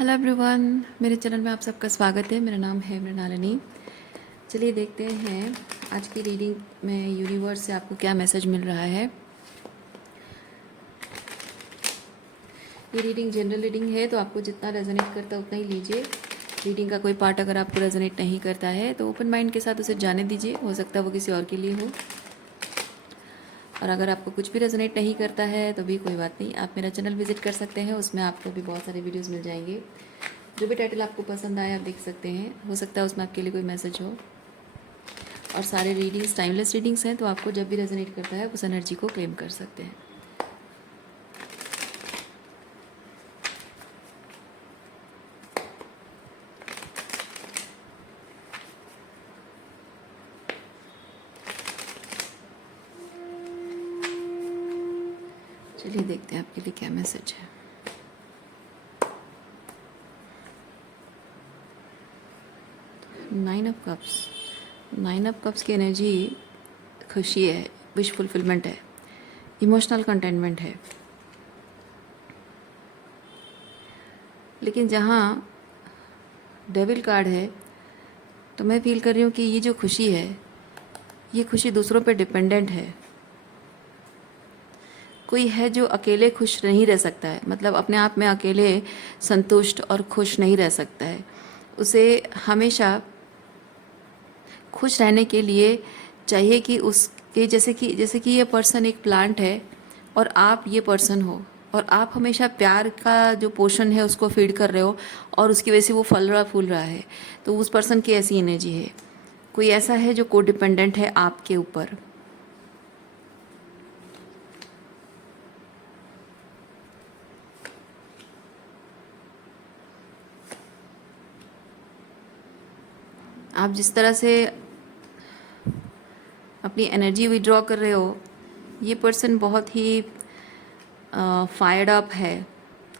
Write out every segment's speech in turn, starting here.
Hello everyone, मेरे channel में आप सबका स्वागत है। मेरा नाम है मृणालिनी। चलिए देखते हैं आज की रीडिंग में यूनिवर्स से आपको क्या मैसेज मिल रहा है। ये रीडिंग जनरल रीडिंग है, तो आपको जितना रेजोनेट करता है उतना ही लीजिए। रीडिंग का कोई पार्ट अगर आपको रेजोनेट नहीं करता है तो ओपन माइंड के साथ उसे जाने दीजिए, हो सकता है वो किसी और के लिए हो। और अगर आपको कुछ भी रेजोनेट नहीं करता है तो भी कोई बात नहीं, आप मेरा चैनल विजिट कर सकते हैं, उसमें आपको भी बहुत सारे वीडियोस मिल जाएंगे। जो भी टाइटल आपको पसंद आए आप देख सकते हैं, हो सकता है उसमें आपके लिए कोई मैसेज हो। और सारे रीडिंग्स टाइमलेस रीडिंग्स हैं, तो आपको जब भी रेजोनेट करता है उस एनर्जी को क्लेम कर सकते हैं। चलिए देखते हैं आपके लिए क्या मैसेज है। नाइन ऑफ कप्स की एनर्जी खुशी है, विश फुलफिलमेंट है, इमोशनल कंटेनमेंट है। लेकिन जहाँ डेविल कार्ड है तो मैं फील कर रही हूँ कि ये जो खुशी है, ये खुशी दूसरों पे डिपेंडेंट है। कोई है जो अकेले खुश नहीं रह सकता है, मतलब अपने आप में अकेले संतुष्ट और खुश नहीं रह सकता है। उसे हमेशा खुश रहने के लिए चाहिए कि उसके जैसे कि ये पर्सन एक प्लांट है और आप ये पर्सन हो, और आप हमेशा प्यार का जो पोषण है उसको फीड कर रहे हो और उसकी वजह से वो फल रहा फूल रहा है। तो उस पर्सन की ऐसी एनर्जी है। कोई ऐसा है जो को डिपेंडेंट है आपके ऊपर। आप जिस तरह से अपनी एनर्जी विड्रॉ कर रहे हो, ये पर्सन बहुत ही फायर्ड अप है,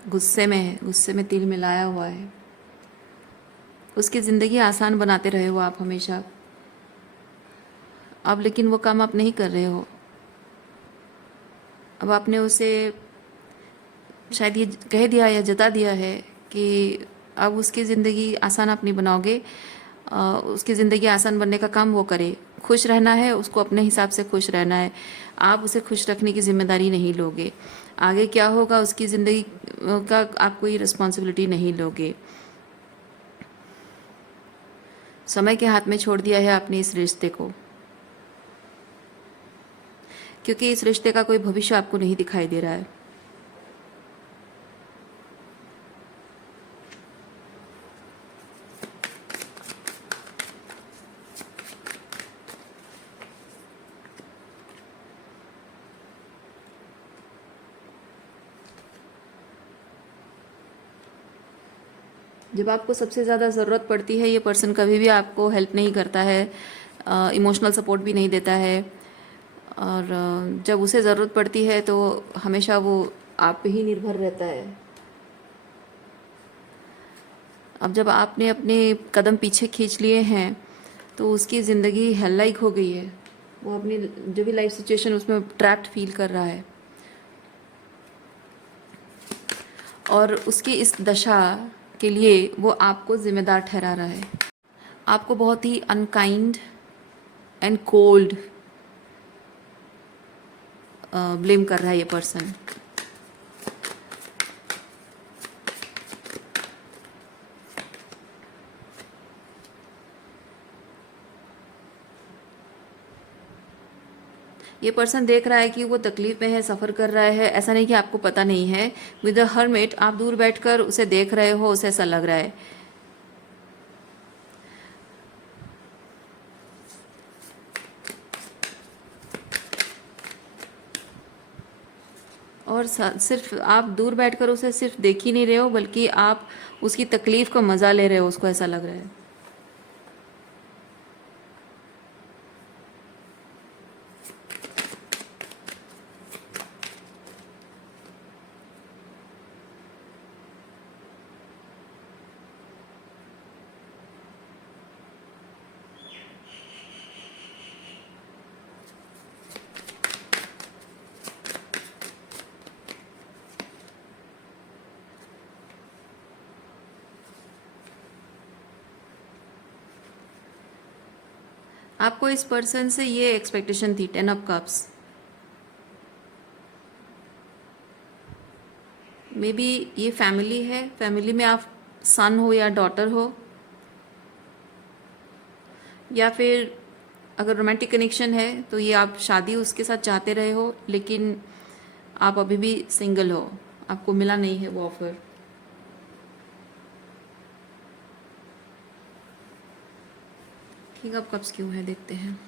गुस्से में है, गुस्से में तिल मिलाया हुआ है। उसकी ज़िंदगी आसान बनाते रहे हो आप हमेशा। अब लेकिन वो काम आप नहीं कर रहे हो। अब आपने उसे शायद ये कह दिया या जता दिया है कि अब उसकी ज़िंदगी आसान आप नहीं बनाओगे। उसकी ज़िंदगी आसान बनने का काम वो करे। खुश रहना है उसको, अपने हिसाब से खुश रहना है। आप उसे खुश रखने की जिम्मेदारी नहीं लोगे। आगे क्या होगा उसकी ज़िंदगी का आप कोई रिस्पॉन्सिबिलिटी नहीं लोगे। समय के हाथ में छोड़ दिया है आपने इस रिश्ते को, क्योंकि इस रिश्ते का कोई भविष्य आपको नहीं दिखाई दे रहा है। जब आपको सबसे ज़्यादा ज़रूरत पड़ती है, ये पर्सन कभी भी आपको हेल्प नहीं करता है, इमोशनल सपोर्ट भी नहीं देता है। और जब उसे ज़रूरत पड़ती है तो हमेशा वो आप पे ही निर्भर रहता है। अब जब आपने अपने कदम पीछे खींच लिए हैं तो उसकी ज़िंदगी हेल लाइक हो गई है। वो अपनी जो भी लाइफ सिचुएशन उसमें ट्रैप्ड फील कर रहा है, और उसकी इस दशा के लिए वो आपको ज़िम्मेदार ठहरा रहा है। आपको बहुत ही अनकाइंड एंड कोल्ड ब्लेम कर रहा है ये पर्सन। ये पर्सन देख रहा है कि वो तकलीफ में है, सफ़र कर रहा है। ऐसा नहीं कि आपको पता नहीं है। विद द हर्मिट आप दूर बैठकर उसे देख रहे हो, उसे ऐसा लग रहा है। और सिर्फ आप दूर बैठकर उसे सिर्फ देख ही नहीं रहे हो, बल्कि आप उसकी तकलीफ़ का मज़ा ले रहे हो, उसको ऐसा लग रहा है। आपको इस पर्सन से ये एक्सपेक्टेशन थी, 10 ऑफ कप्स। मे बी ये फैमिली है, फैमिली में आप सन हो या डॉटर हो, या फिर अगर रोमांटिक कनेक्शन है तो ये आप शादी उसके साथ चाहते रहे हो, लेकिन आप अभी भी सिंगल हो, आपको मिला नहीं है वो ऑफर। किंग ऑफ कप्स क्यों है, देखते हैं।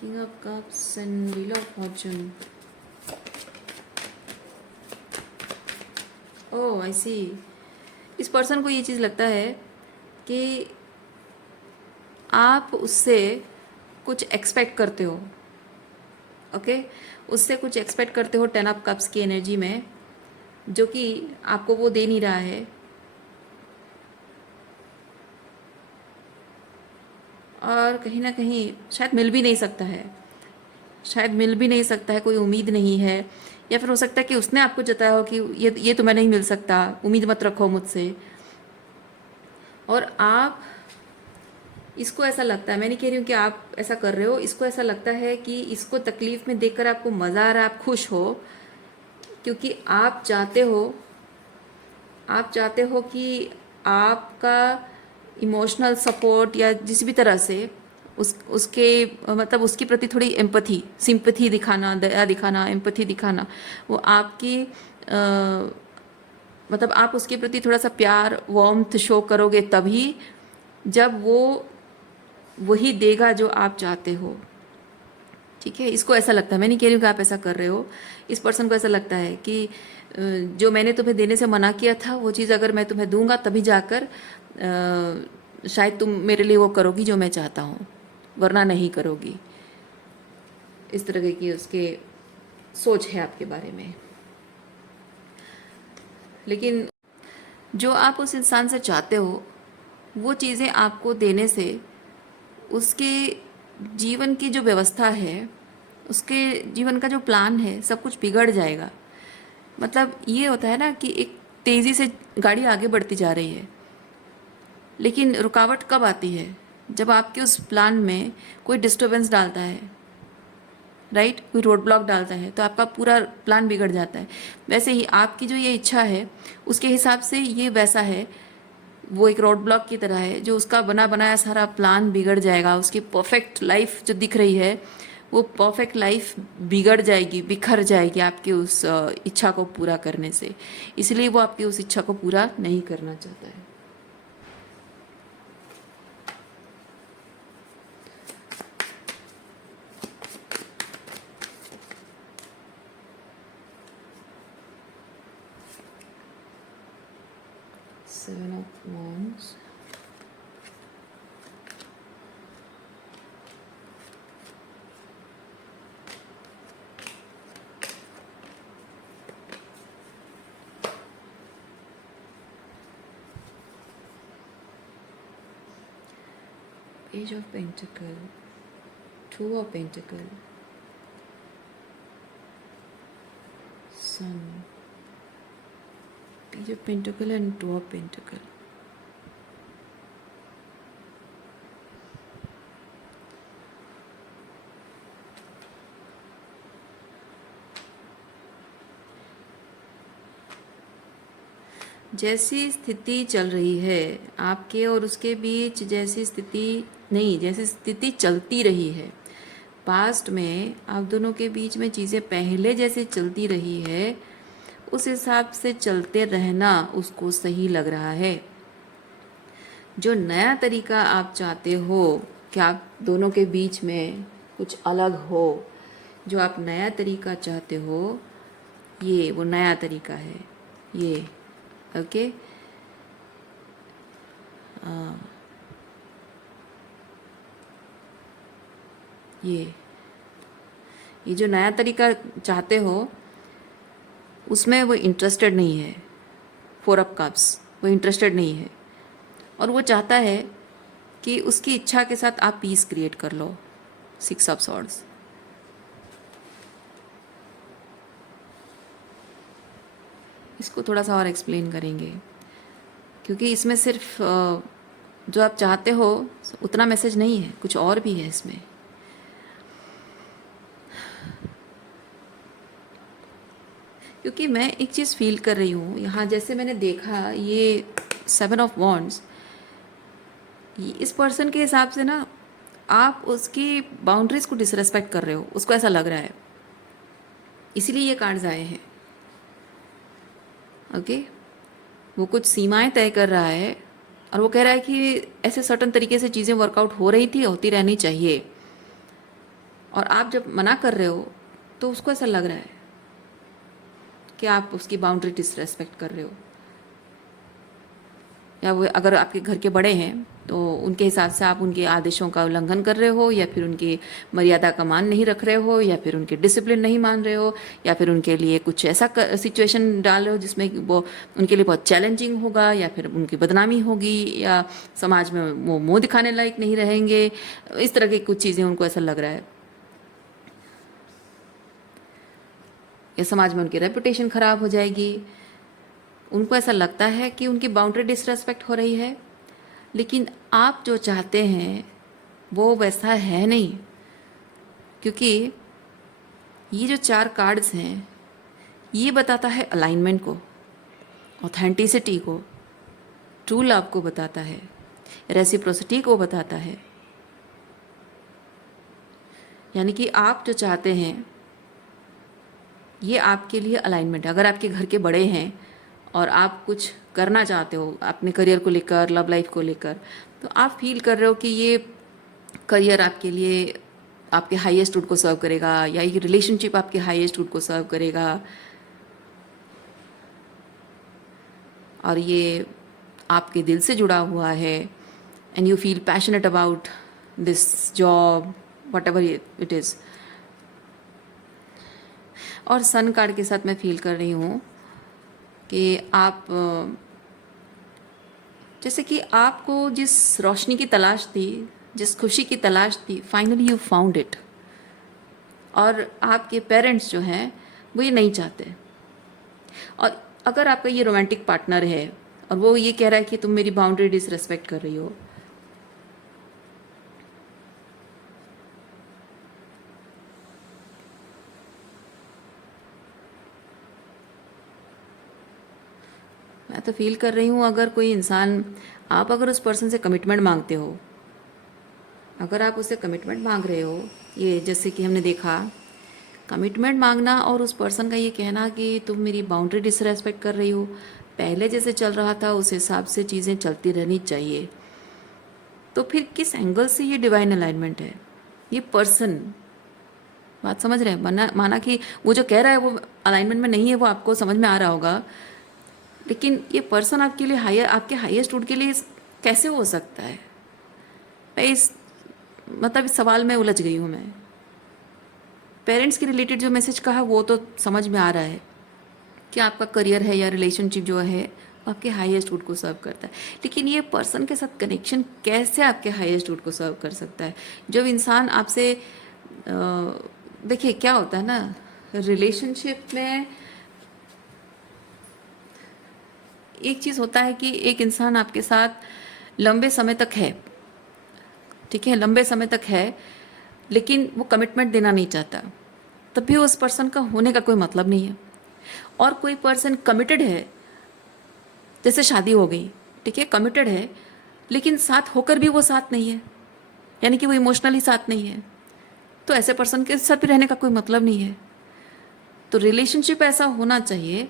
King of cups and wheel of fortune. Oh I see. इस पर्सन को ये चीज़ लगता है कि आप उससे कुछ एक्सपेक्ट करते हो, ओके उससे कुछ एक्सपेक्ट करते हो 10 ऑफ कप्स की एनर्जी में, जो कि आपको वो दे नहीं रहा है, और कहीं ना कहीं शायद मिल भी नहीं सकता है, शायद मिल भी नहीं सकता है, कोई उम्मीद नहीं है, या फिर हो सकता है कि उसने आपको जताया हो कि ये तुम्हें नहीं मिल सकता, उम्मीद मत रखो मुझसे। और आप, इसको ऐसा लगता है, मैं नहीं कह रही हूँ कि आप ऐसा कर रहे हो, इसको ऐसा लगता है कि इसको तकलीफ में देखकर आपको मज़ा आ रहा है, आप खुश हो, क्योंकि आप चाहते हो कि आपका इमोशनल सपोर्ट या जिस भी तरह से उसके मतलब उसके प्रति थोड़ी एम्पथी, सिंपथी दिखाना, दया दिखाना, एम्पथी दिखाना, वो आपकी मतलब आप उसके प्रति थोड़ा सा प्यार, वार्मथ शो करोगे तभी जब वो वही देगा जो आप चाहते हो। ठीक है, इसको ऐसा लगता है, मैं नहीं कह रही हूँ कि आप ऐसा कर रहे हो, इस पर्सन को ऐसा लगता है कि जो मैंने तुम्हें देने से मना किया था वो चीज़ अगर मैं तुम्हें दूंगा तभी जाकर शायद तुम मेरे लिए वो करोगी जो मैं चाहता हूँ, वरना नहीं करोगी। इस तरह की उसके सोच है आपके बारे में। लेकिन जो आप उस इंसान से चाहते हो वो चीज़ें आपको देने से उसके जीवन की जो व्यवस्था है, उसके जीवन का जो प्लान है, सब कुछ बिगड़ जाएगा। मतलब ये होता है ना कि एक तेज़ी से गाड़ी आगे बढ़ती जा रही है, लेकिन रुकावट कब आती है, जब आपके उस प्लान में कोई डिस्टरबेंस डालता है, राइट, कोई रोड ब्लॉक डालता है, तो आपका पूरा प्लान बिगड़ जाता है। वैसे ही आपकी जो ये इच्छा है उसके हिसाब से ये वैसा है, वो एक रोड ब्लॉक की तरह है, जो उसका बना बनाया सारा प्लान बिगड़ जाएगा। उसकी परफेक्ट लाइफ जो दिख रही है वो परफेक्ट लाइफ बिगड़ जाएगी, बिखर जाएगी आपकी उस इच्छा को पूरा करने से। इसलिए वो आपकी उस इच्छा को पूरा नहीं करना चाहता है। Seven of Wands, Page of Pentacle, Two of Pentacle, Sun, Page of Pentacle and Two of Pentacle. जैसी स्थिति चल रही है आपके और उसके बीच, जैसी स्थिति नहीं, जैसी स्थिति चलती रही है पास्ट में, आप दोनों के बीच में चीज़ें पहले जैसे चलती रही है उस हिसाब से चलते रहना उसको सही लग रहा है। जो नया तरीका आप चाहते हो कि आप दोनों के बीच में कुछ अलग हो, जो आप नया तरीका चाहते हो, ये वो नया तरीका है ये, ओके। ये जो नया तरीका चाहते हो उसमें वो इंटरेस्टेड नहीं है, 4 ऑफ कप्स, वो इंटरेस्टेड नहीं है। और वो चाहता है कि उसकी इच्छा के साथ आप पीस क्रिएट कर लो। 6 ऑफ सॉर्ड्स। इसको थोड़ा सा और एक्सप्लेन करेंगे, क्योंकि इसमें सिर्फ जो आप चाहते हो उतना मैसेज नहीं है, कुछ और भी है इसमें। क्योंकि मैं एक चीज़ फील कर रही हूँ यहाँ, जैसे मैंने देखा ये 7 ऑफ वॉन्ड्स, इस पर्सन के हिसाब से ना आप उसकी बाउंड्रीज़ को डिसरेस्पेक्ट कर रहे हो, उसको ऐसा लग रहा है, इसीलिए ये कार्ड्स आए हैं। ओके, वो कुछ सीमाएं तय कर रहा है और वो कह रहा है कि ऐसे सर्टन तरीके से चीज़ें वर्कआउट हो रही थी, होती रहनी चाहिए, और आप जब मना कर रहे हो तो उसको ऐसा लग रहा है कि आप उसकी बाउंड्री डिसरेस्पेक्ट कर रहे हो, या वो अगर आपके घर के बड़े हैं तो उनके हिसाब से आप उनके आदेशों का उल्लंघन कर रहे हो, या फिर उनकी मर्यादा का मान नहीं रख रहे हो, या फिर उनके डिसिप्लिन नहीं मान रहे हो, या फिर उनके लिए कुछ ऐसा सिचुएशन डाल रहे हो जिसमें वो उनके लिए बहुत चैलेंजिंग होगा, या फिर उनकी बदनामी होगी, या समाज में वो मुँह दिखाने लायक नहीं रहेंगे। इस तरह की कुछ चीज़ें उनको ऐसा लग रहा है, या समाज में उनकी रेपुटेशन ख़राब हो जाएगी। उनको ऐसा लगता है कि उनकी बाउंड्री डिसरेस्पेक्ट हो रही है, लेकिन आप जो चाहते हैं वो वैसा है नहीं। क्योंकि ये जो 4 कार्ड्स हैं ये बताता है अलाइनमेंट को, ऑथेंटिसिटी को, ट्रू लव को बताता है, रेसिप्रोसिटी को बताता है। यानी कि आप जो चाहते हैं ये आपके लिए अलाइनमेंट है। अगर आपके घर के बड़े हैं और आप कुछ करना चाहते हो अपने करियर को लेकर, लव लाइफ को लेकर, तो आप फील कर रहे हो कि ये करियर आपके लिए आपके हाईएस्ट गुड को सर्व करेगा, या ये रिलेशनशिप आपके हाईएस्ट गुड को सर्व करेगा, और ये आपके दिल से जुड़ा हुआ है, and you feel passionate about this job, what ever it is. और सन कार्ड के साथ मैं फील कर रही हूँ कि आप जैसे कि आपको जिस रोशनी की तलाश थी, जिस खुशी की तलाश थी, फाइनली यू फाउंड इट। और आपके पेरेंट्स जो हैं वो ये नहीं चाहते। और अगर आपका ये रोमांटिक पार्टनर है और वो ये कह रहा है कि तुम मेरी बाउंड्री डिसरेस्पेक्ट कर रही हो, मैं तो फील कर रही हूँ अगर कोई इंसान, आप अगर उस पर्सन से कमिटमेंट मांगते हो, अगर आप उससे कमिटमेंट मांग रहे हो, ये जैसे कि हमने देखा कमिटमेंट मांगना और उस पर्सन का ये कहना कि तुम मेरी बाउंड्री डिसरेस्पेक्ट कर रही हो, पहले जैसे चल रहा था उस हिसाब से चीज़ें चलती रहनी चाहिए, तो फिर किस एंगल से ये डिवाइन अलाइनमेंट है? ये पर्सन, बात समझ रहे हैं? माना कि वो जो कह रहा है वो अलाइनमेंट में नहीं है, वो आपको समझ में आ रहा होगा, लेकिन ये पर्सन आपके लिए हायर, आपके हाईएस्ट गुड के लिए कैसे हो सकता है? मैं इस इस सवाल में उलझ गई हूँ मैं। पेरेंट्स के रिलेटेड जो मैसेज कहा वो तो समझ में आ रहा है कि आपका करियर है या रिलेशनशिप जो है वो आपके हाईएस्ट गुड को सर्व करता है, लेकिन ये पर्सन के साथ कनेक्शन कैसे आपके हाईएस्ट गुड को सर्व कर सकता है? जब इंसान आपसे देखिए क्या होता है ना, रिलेशनशिप में एक चीज़ होता है कि एक इंसान आपके साथ लंबे समय तक है, ठीक है, लंबे समय तक है, लेकिन वो कमिटमेंट देना नहीं चाहता, तब भी उस पर्सन का होने का कोई मतलब नहीं है। और कोई पर्सन कमिटेड है, जैसे शादी हो गई, ठीक है, कमिटेड है, लेकिन साथ होकर भी वो साथ नहीं है, यानी कि वो इमोशनली साथ नहीं है, तो ऐसे पर्सन के साथ भी रहने का कोई मतलब नहीं है। तो रिलेशनशिप ऐसा होना चाहिए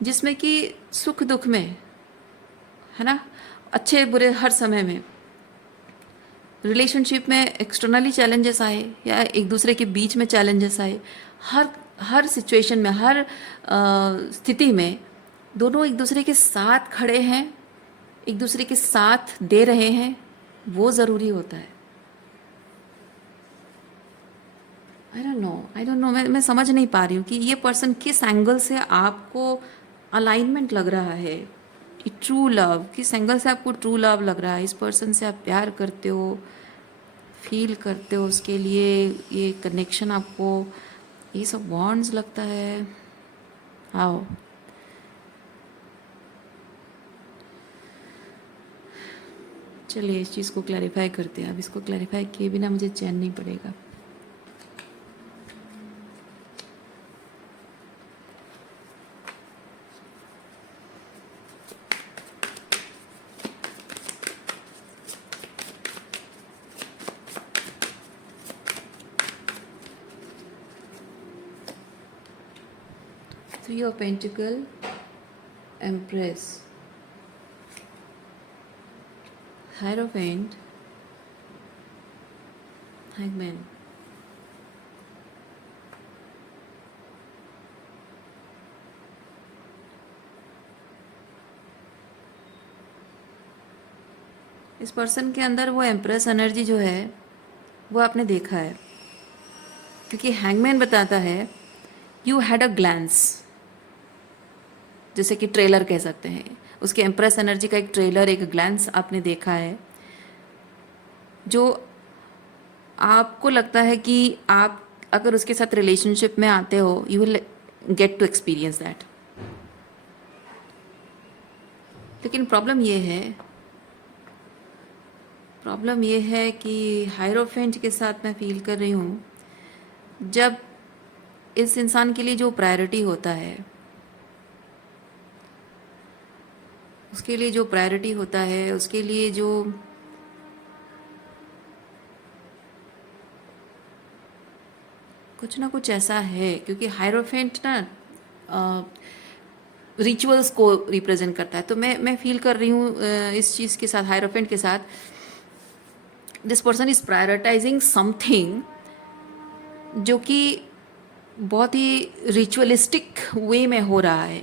जिसमें कि सुख दुख में, है ना, अच्छे बुरे हर समय में, रिलेशनशिप में एक्सटर्नली चैलेंजेस आए या एक दूसरे के बीच में चैलेंजेस आए, हर सिचुएशन में, हर स्थिति में दोनों एक दूसरे के साथ खड़े हैं, एक दूसरे के साथ दे रहे हैं, वो ज़रूरी होता है। आई डोंट नो, मैं समझ नहीं पा रही हूँ कि ये पर्सन किस एंगल से आपको अलाइनमेंट लग रहा है ट्रू लव, किस एंगल से आपको ट्रू लव लग रहा है, इस पर्सन से आप प्यार करते हो, फील करते हो उसके लिए, ये कनेक्शन आपको, ये सब बॉन्ड्स लगता है। आओ, चलिए इस चीज़ को क्लैरिफाई करते हैं। अब इसको क्लैरिफाई किए बिना मुझे चैन नहीं पड़ेगा। Three of Pentacle, Empress, Hierophant, Hangman। इस पर्सन के अंदर वो एम्प्रेस एनर्जी जो है वो आपने देखा है, क्योंकि हैंगमैन बताता है यू हैड अ ग्लैंस, जैसे कि ट्रेलर कह सकते हैं, उसके एम्प्रेस एनर्जी का एक ट्रेलर, एक ग्लैंस आपने देखा है, जो आपको लगता है कि आप अगर उसके साथ रिलेशनशिप में आते हो you will get to experience that. लेकिन प्रॉब्लम ये है कि हायरोफेंट के साथ मैं फील कर रही हूँ, जब इस इंसान के लिए जो प्रायोरिटी होता है, उसके लिए जो प्रायोरिटी होता है, उसके लिए जो कुछ ना कुछ ऐसा है, क्योंकि हायरोफेंट ना रिचुअल्स को रिप्रेजेंट करता है। तो मैं फील कर रही हूँ इस चीज़ के साथ, हायरोफेंट के साथ, this person is prioritising something जो कि बहुत ही रिचुअलिस्टिक वे में हो रहा है,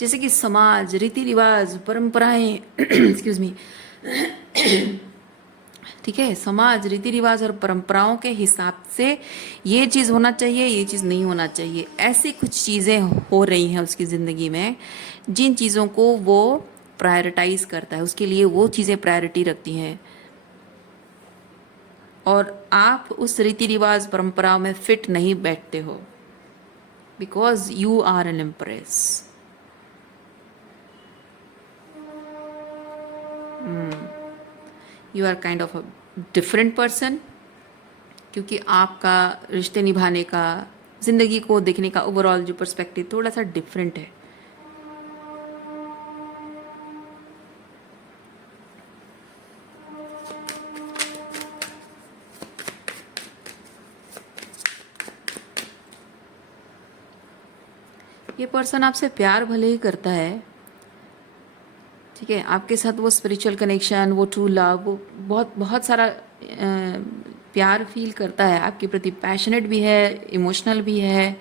जैसे कि समाज, रीति रिवाज, परंपराएं एक्सक्यूज मी, ठीक है, समाज, रीति रिवाज और परंपराओं के हिसाब से ये चीज़ होना चाहिए, ये चीज़ नहीं होना चाहिए, ऐसी कुछ चीज़ें हो रही हैं उसकी ज़िंदगी में, जिन चीज़ों को वो प्रायोरिटाइज करता है, उसके लिए वो चीज़ें प्रायोरिटी रखती हैं, और आप उस रीति रिवाज परंपराओं में फिट नहीं बैठते हो, because you are an empress. You are kind of a different person, क्योंकि आपका रिश्ते निभाने का, ज़िंदगी को देखने का ओवरऑल जो पर्सपेक्टिव थोड़ा सा डिफरेंट है। ये पर्सन आपसे प्यार भले ही करता है, ठीक है, आपके साथ वो स्पिरिचुअल कनेक्शन, वो ट्रू लव, वो बहुत बहुत सारा प्यार फील करता है आपके प्रति, पैशनेट भी है, इमोशनल भी है,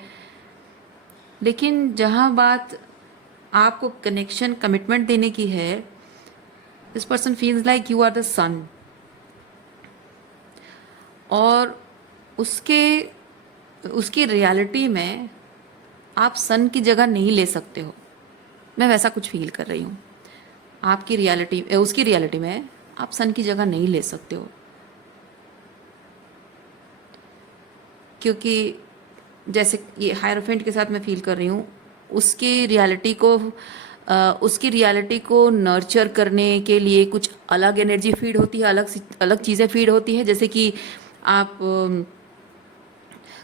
लेकिन जहाँ बात आपको कनेक्शन, कमिटमेंट देने की है, this person feels like you are the sun, और उसकी रियलिटी में आप सन की जगह नहीं ले सकते हो। मैं वैसा कुछ फील कर रही हूँ, आपकी रियलिटी, उसकी रियलिटी में आप सन की जगह नहीं ले सकते हो, क्योंकि जैसे ये हायरोफेंट के साथ मैं फील कर रही हूँ, उसकी रियलिटी को नर्चर करने के लिए कुछ अलग एनर्जी फीड होती है, अलग चीज़ें फीड होती है, जैसे कि आप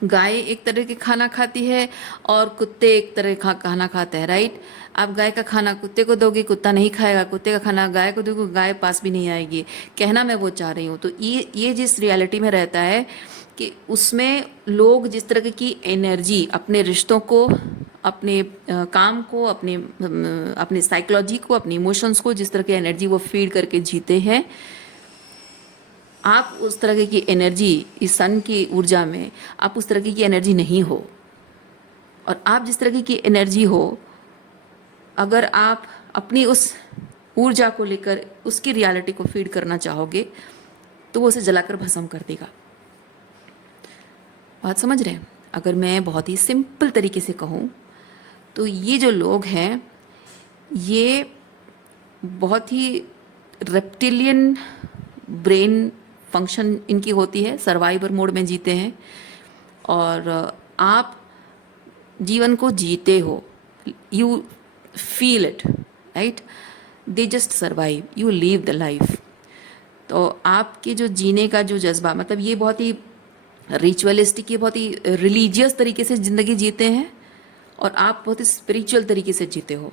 गाय एक तरह के खाना खाती है और कुत्ते एक तरह का खाना खाते हैं, राइट। आप गाय का खाना कुत्ते को दोगे, कुत्ता नहीं खाएगा, कुत्ते का खाना गाय को दोगे, गाय पास भी नहीं आएगी, कहना मैं वो चाह रही हूँ। तो ये जिस रियलिटी में रहता है कि उसमें लोग जिस तरह की एनर्जी अपने रिश्तों को, अपने काम को, अपने साइकोलॉजी को, अपने इमोशंस को, जिस तरह की एनर्जी वो फीड करके जीते हैं, आप उस तरह की एनर्जी, इस सन की ऊर्जा में आप उस तरह की एनर्जी नहीं हो। और आप जिस तरह की एनर्जी हो, अगर आप अपनी उस ऊर्जा को लेकर उसकी रियलिटी को फीड करना चाहोगे तो वो उसे जलाकर भस्म कर देगा। बात समझ रहे हैं? अगर मैं बहुत ही सिंपल तरीके से कहूँ तो ये जो लोग हैं, ये बहुत ही रेप्टिलियन ब्रेन फंक्शन इनकी होती है, सर्वाइवर मोड में जीते हैं। और आप जीवन को जीते हो, you feel it, right? They just survive, you leave the life. तो आपके जो जीने का जो जज्बा, मतलब ये बहुत ही रिचुअलिस्टिक, ये बहुत ही रिलीजियस तरीके से ज़िंदगी जीते हैं, और आप बहुत ही स्पिरिचुअल तरीके से जीते हो।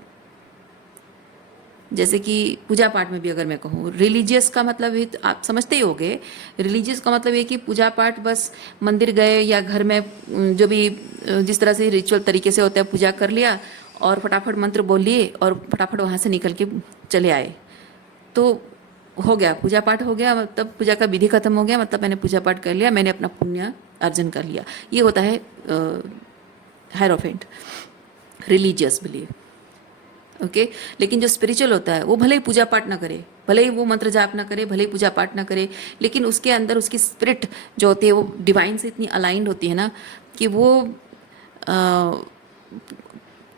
जैसे कि पूजा पाठ में भी अगर मैं कहूँ, रिलीजियस का मतलब है, आप समझते ही होंगे, रिलीजियस का मतलब ये कि पूजा पाठ बस मंदिर गए या घर में जो भी जिस तरह से रिचुअल तरीके से होता है पूजा कर लिया और फटाफट मंत्र बोल लिए और फटाफट वहाँ से निकल के चले आए, तो हो गया, पूजा पाठ हो गया, मतलब पूजा का विधि खत्म हो गया, मतलब मैंने पूजा पाठ कर लिया, मैंने अपना पुण्य अर्जन कर लिया। ये होता है हायरोफेंट, रिलीजियस बिलीव। ओके लेकिन जो स्पिरिचुअल होता है वो भले ही पूजा पाठ ना करे, भले ही वो मंत्र जाप ना करे, भले ही पूजा पाठ ना करे, लेकिन उसके अंदर उसकी स्पिरिट जो होती है वो डिवाइन से इतनी अलाइंड होती है ना कि वो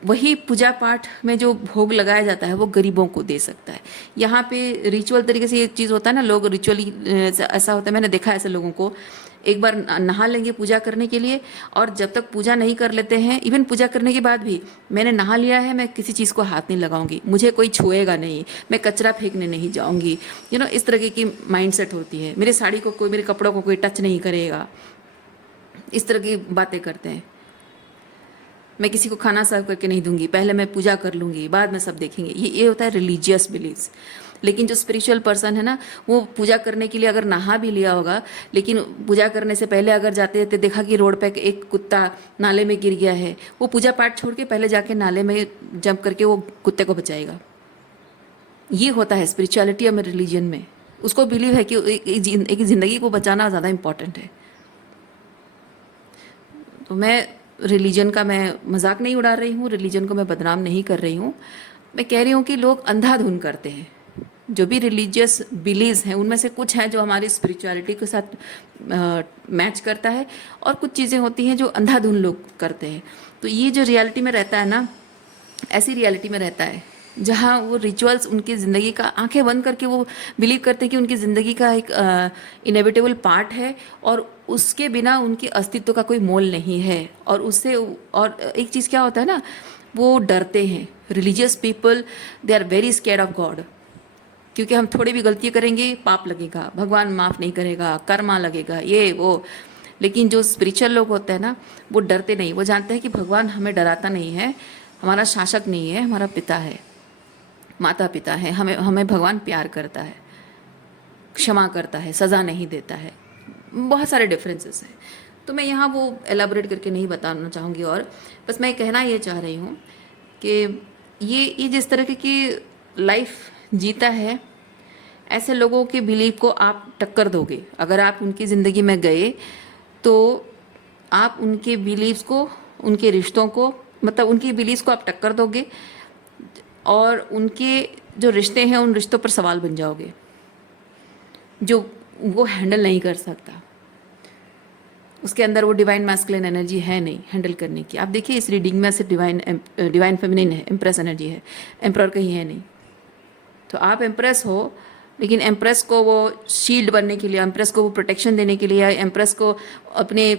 वही पूजा पाठ में जो भोग लगाया जाता है वो गरीबों को दे सकता है। यहाँ पे रिचुअल तरीके से ये चीज़ होता है ना, लोग रिचुअली ऐसा होता है, मैंने देखा है ऐसे लोगों को, एक बार नहा लेंगे पूजा करने के लिए, और जब तक पूजा नहीं कर लेते हैं, इवन पूजा करने के बाद भी, मैंने नहा लिया है, मैं किसी चीज़ को हाथ नहीं लगाऊंगी, मुझे कोई छुएगा नहीं, मैं कचरा फेंकने नहीं जाऊंगी, इस तरह की माइंड सेट होती है। मेरे साड़ी को कोई, मेरे कपड़ों को कोई टच नहीं करेगा, इस तरह की बातें करते हैं। मैं किसी को खाना सर्व करके नहीं दूंगी, पहले मैं पूजा कर लूँगी, बाद में सब देखेंगे। ये होता है रिलीजियस बिलीव्स। लेकिन जो स्पिरिचुअल पर्सन है ना, वो पूजा करने के लिए अगर नहा भी लिया होगा, लेकिन पूजा करने से पहले अगर जाते जाते देखा कि रोड पे एक कुत्ता नाले में गिर गया है, वो पूजा पाठ छोड़ के पहले जाके नाले में जंप करके वो कुत्ते को बचाएगा। ये होता है स्पिरिचुअलिटी और रिलीजन में। उसको बिलीव है कि एक ज़िंदगी को बचाना ज़्यादा इम्पॉर्टेंट है। तो मैं रिलीजन का मैं मजाक नहीं उड़ा रही हूँ, रिलीजन को मैं बदनाम नहीं कर रही हूँ। मैं कह रही हूँ कि लोग अंधाधुन करते हैं। जो भी रिलीजियस बिलीव्स हैं उनमें से कुछ है जो हमारी स्पिरिचुअलिटी के साथ मैच करता है, और कुछ चीज़ें होती हैं जो अंधाधुन लोग करते हैं। तो ये जो रियलिटी में रहता है ना, ऐसी रियलिटी में रहता है जहाँ वो रिचुअल्स उनकी ज़िंदगी का, आंखें बंद करके वो बिलीव करते हैं कि उनकी ज़िंदगी का एक इनेविटेबल पार्ट है, और उसके बिना उनके अस्तित्व का कोई मोल नहीं है। और उससे, और एक चीज़ क्या होता है ना, वो डरते हैं। Religious people, they are very scared of god, क्योंकि हम थोड़ी भी गलती करेंगे पाप लगेगा, भगवान माफ़ नहीं करेगा, कर्मा लगेगा, ये वो। लेकिन जो स्पिरिचुअल लोग होते हैं ना, वो डरते नहीं। वो जानते हैं कि भगवान हमें डराता नहीं है, हमारा शासक नहीं है, हमारा पिता है, माता पिता है, हमें भगवान प्यार करता है, क्षमा करता है, सज़ा नहीं देता है। बहुत सारे डिफरेंसेस हैं, तो मैं यहाँ वो एलाबोरेट करके नहीं बताना चाहूँगी। और बस मैं कहना ये चाह रही हूँ कि ये जिस तरह की लाइफ जीता है, ऐसे लोगों के बिलीव को आप टक्कर दोगे। अगर आप उनकी ज़िंदगी में गए तो आप उनके बिलीव्स को, उनके रिश्तों को, मतलब उनकी बिलीव्स को आप टक्कर दोगे, और उनके जो रिश्ते हैं उन रिश्तों पर सवाल बन जाओगे, जो वो हैंडल नहीं कर सकता। उसके अंदर वो डिवाइन मैस्कुलिन एनर्जी है नहीं हैंडल करने की। आप देखिए इस रीडिंग में सिर्फ डिवाइन फेमिनिन है, एम्प्रेस एनर्जी है, एम्प्रर कहीं है नहीं। तो आप एम्प्रेस हो, लेकिन एम्प्रेस को वो शील्ड बनने के लिए, एम्प्रेस को वो प्रोटेक्शन देने के लिए, एम्प्रेस को अपने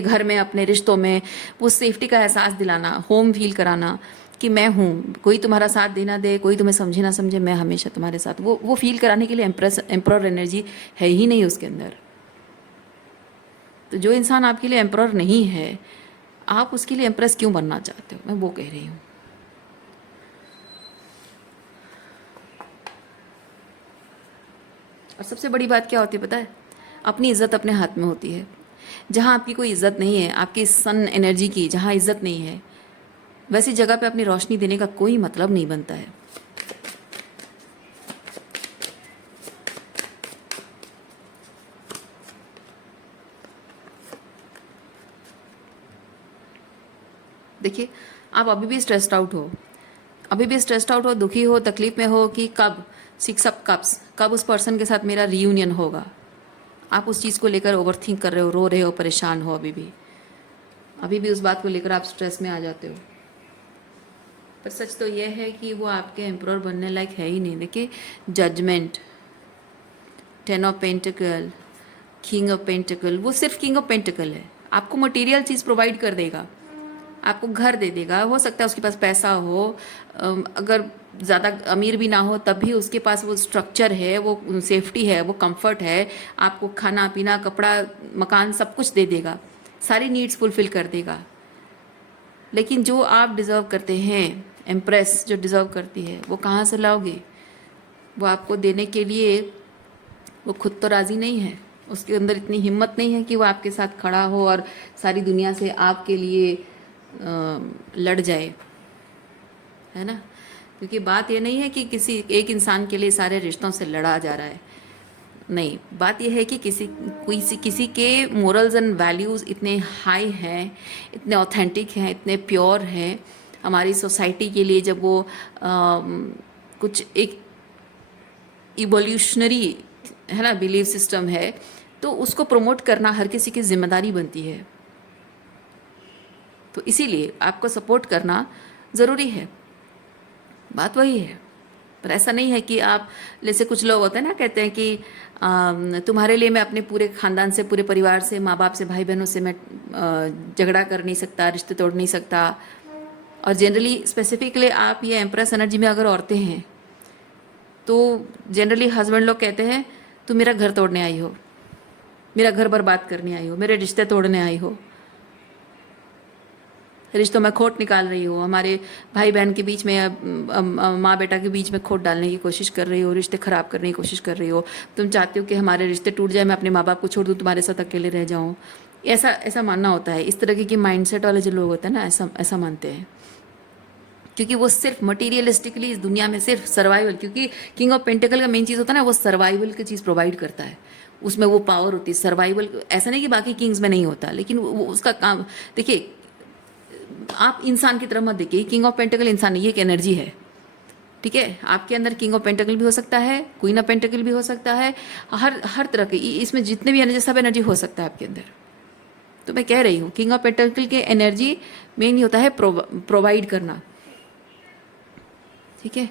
घर में, अपने रिश्तों में वो सेफ्टी का एहसास दिलाना, होम फील कराना कि मैं हूँ, कोई तुम्हारा साथ देना दे, कोई तुम्हें समझे ना समझे, मैं हमेशा तुम्हारे साथ, वो फील कराने के लिए एम्प्रर एनर्जी है ही नहीं उसके अंदर। तो जो इंसान आपके लिए एम्प्रर नहीं है, आप उसके लिए एम्प्रेस क्यों बनना चाहते हो, मैं वो कह रही हूँ। और सबसे बड़ी बात क्या होती है पता है? अपनी इज्जत अपने हाथ में होती है। जहाँ आपकी कोई इज्जत नहीं है, आपकी सन एनर्जी की जहाँ इज्जत नहीं है, वैसी जगह पे अपनी रोशनी देने का कोई मतलब नहीं बनता है। देखिए, आप अभी भी स्ट्रेस्ड आउट हो, दुखी हो, तकलीफ में हो कि कब 6 कब उस पर्सन के साथ मेरा रीयूनियन होगा। आप उस चीज़ को लेकर ओवरथिंक कर रहे हो, रो रहे हो, परेशान हो। अभी भी उस बात को लेकर आप स्ट्रेस में आ जाते हो। पर सच तो यह है कि वो आपके एम्प्रॉर बनने लायक है ही नहीं। देखिए, judgement, 10 of pentacle, king of pentacle, वो सिर्फ किंग ऑफ पेंटिकल है। आपको मटेरियल चीज़ प्रोवाइड कर देगा, आपको घर दे देगा। हो सकता है उसके पास पैसा हो, अगर ज़्यादा अमीर भी ना हो तब भी उसके पास वो स्ट्रक्चर है, वो सेफ्टी है, वो कंफर्ट है। आपको खाना पीना कपड़ा मकान सब कुछ दे देगा, सारी नीड्स फुलफिल कर देगा। लेकिन जो आप डिज़र्व करते हैं, एम्प्रेस जो डिज़र्व करती है, वो कहाँ से लाओगे? वो आपको देने के लिए वो खुद तो राज़ी नहीं है, उसके अंदर इतनी हिम्मत नहीं है कि वो आपके साथ खड़ा हो और सारी दुनिया से आपके लिए लड़ जाए, है ना। क्योंकि बात ये नहीं है कि किसी एक इंसान के लिए सारे रिश्तों से लड़ा जा रहा है, नहीं। बात यह है कि किसी के मोरल्स एंड वैल्यूज़ इतने हाई हैं, इतने ऑथेंटिक हैं, इतने प्योर हैं हमारी सोसाइटी के लिए। जब वो कुछ एक इवोल्यूशनरी, है ना, बिलीफ सिस्टम है, तो उसको प्रमोट करना हर किसी की जिम्मेदारी बनती है। तो इसीलिए आपको सपोर्ट करना ज़रूरी है, बात वही है। पर ऐसा नहीं है कि आप, जैसे कुछ लोग होते हैं ना, कहते हैं कि तुम्हारे लिए मैं अपने पूरे ख़ानदान से, पूरे परिवार से, माँ बाप से, भाई बहनों से मैं झगड़ा कर नहीं सकता, रिश्ते तोड़ नहीं सकता। और जनरली स्पेसिफिकली आप ये एम्प्रेस एनर्जी में अगर औरतें हैं तो जनरली हस्बैंड लोग कहते हैं तुम मेरा घर तोड़ने आई हो, मेरा घर बर्बाद करने आई हो, मेरे रिश्ते तोड़ने आई हो, रिश्तों में खोट निकाल रही हो, हमारे भाई बहन के बीच में, माँ बेटा के बीच में खोट डालने की कोशिश कर रही हो, रिश्ते ख़राब करने की कोशिश कर रही हो। तुम चाहते हो कि हमारे रिश्ते टूट जाए, मैं अपने माँ बाप को छोड़ दूँ, तुम्हारे साथ अकेले रह जाऊँ। ऐसा ऐसा मानना होता है। इस तरह की माइंडसेट वाले जो लोग होते हैं ना, ऐसा मानते हैं। क्योंकि वो सिर्फ मटीरियलिस्टिकली इस दुनिया में सिर्फ सर्वाइवल, क्योंकि किंग ऑफ पेंटिकल का मेन चीज़ होता है ना, वो सर्वाइवल की चीज़ प्रोवाइड करता है। उसमें वो पावर होती है सर्वाइवल। ऐसा नहीं कि बाकी किंग्स में नहीं होता, लेकिन वो उसका काम। देखिए, आप इंसान की तरह मत देखिए, किंग ऑफ पेंटिकल इंसान नहीं, ये एक एनर्जी है, ठीक है। आपके अंदर किंग ऑफ पेंटिकल भी हो सकता है, क्वीन ऑफ पेंटिकल भी हो सकता है, हर तरह के, इसमें जितने भी एनर्जी, सब एनर्जी हो सकता है आपके अंदर। तो मैं कह रही हूँ, किंग ऑफ पेंटिकल के एनर्जी मेन ही होता है प्रोवाइड करना, ठीक है।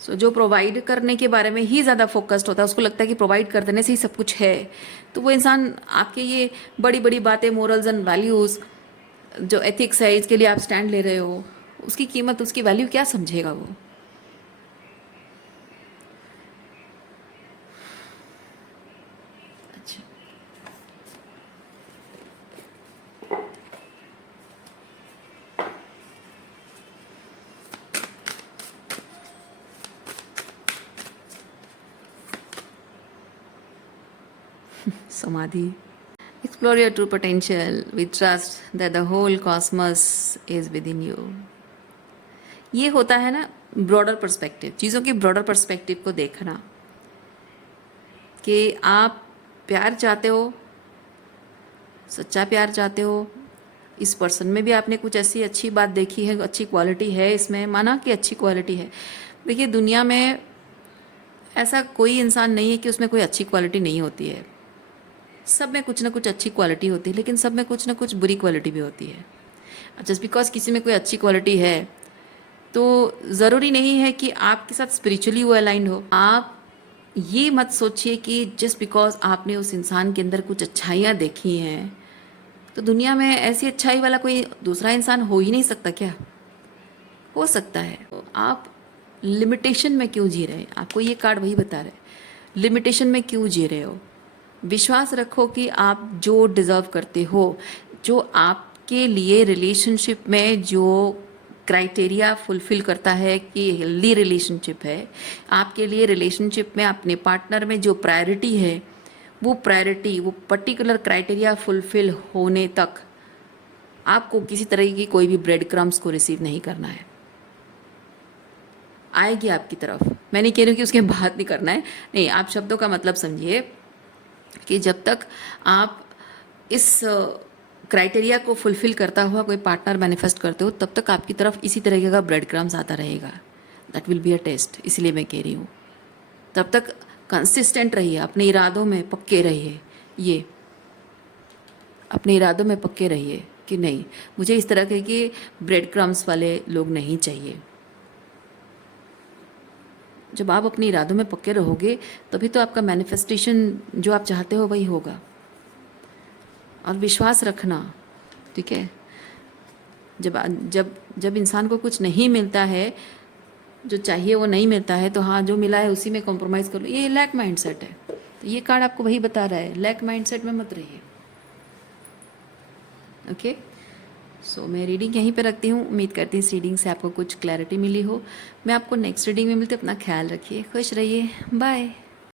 सो जो प्रोवाइड करने के बारे में ही ज़्यादा फोकस्ड होता है, उसको लगता है कि प्रोवाइड कर देने से ही सब कुछ है, तो वो इंसान आपके ये बड़ी बड़ी बातें, मोरल्स एंड वैल्यूज़, जो एथिक्स है, इसके लिए आप स्टैंड ले रहे हो, उसकी कीमत, उसकी वैल्यू क्या समझेगा वो। अच्छा, समाधि। Explore your true potential with trust that the whole cosmos is within you. ये होता है ना ब्रॉडर पर्सपेक्टिव, चीज़ों की ब्रॉडर पर्सपेक्टिव को देखना, कि आप प्यार चाहते हो, सच्चा प्यार चाहते हो, इस पर्सन में भी आपने कुछ ऐसी अच्छी बात देखी है, अच्छी क्वालिटी है इसमें, माना कि अच्छी क्वालिटी है। देखिए, दुनिया में ऐसा कोई इंसान नहीं है कि उसमें कोई अच्छी क्वालिटी नहीं होती है। सब में कुछ ना कुछ अच्छी क्वालिटी होती है, लेकिन सब में कुछ ना कुछ बुरी क्वालिटी भी होती है। जस्ट बिकॉज किसी में कोई अच्छी क्वालिटी है तो ज़रूरी नहीं है कि आपके साथ स्पिरिचुअली वो अलाइंड हो। आप ये मत सोचिए कि जस्ट बिकॉज आपने उस इंसान के अंदर कुछ अच्छाइयाँ देखी हैं तो दुनिया में ऐसी अच्छाई वाला कोई दूसरा इंसान हो ही नहीं सकता। क्या हो सकता है? तो आप लिमिटेशन में क्यों जी रहे हैं? आपको ये कार्ड वही बता रहे हैं, लिमिटेशन में क्यों जी रहे हो। विश्वास रखो कि आप जो डिज़र्व करते हो, जो आपके लिए रिलेशनशिप में जो क्राइटेरिया फुलफिल करता है कि हेल्दी रिलेशनशिप है, आपके लिए रिलेशनशिप में अपने पार्टनर में जो प्रायोरिटी है, वो प्रायोरिटी, वो पर्टिकुलर क्राइटेरिया फुलफिल होने तक आपको किसी तरह की कोई भी ब्रेड क्रम्स को रिसीव नहीं करना है। आएगी आपकी तरफ, मैं नहीं कह रही हूँ कि उसके बाद नहीं करना है, नहीं, आप शब्दों का मतलब समझिए कि जब तक आप इस क्राइटेरिया को फुलफिल करता हुआ कोई पार्टनर मैनिफेस्ट करते हो, तब तक आपकी तरफ इसी तरीके का ब्रेड क्रम्स आता रहेगा। That will be a test. इसलिए मैं कह रही हूँ, तब तक कंसिस्टेंट रहिए, अपने इरादों में पक्के रहिए। ये अपने इरादों में पक्के रहिए कि नहीं, मुझे इस तरह के ब्रेड क्रम्स वाले लोग नहीं चाहिए। जब आप अपने इरादों में पक्के रहोगे तभी तो आपका मैनिफेस्टेशन जो आप चाहते हो वही होगा। और विश्वास रखना, ठीक है। जब जब जब इंसान को कुछ नहीं मिलता है, जो चाहिए वो नहीं मिलता है, तो हाँ जो मिला है उसी में कॉम्प्रोमाइज़ कर लो, ये लैक माइंडसेट है। तो ये कार्ड आपको वही बता रहा है, लैक माइंडसेट में मत रहिए। ओके, सो मैं रीडिंग यहीं पे रखती हूँ। उम्मीद करती हूँ इस रीडिंग से आपको कुछ क्लैरिटी मिली हो। मैं आपको नेक्स्ट रीडिंग में मिलती हूँ। अपना ख्याल रखिए, खुश रहिए, बाय।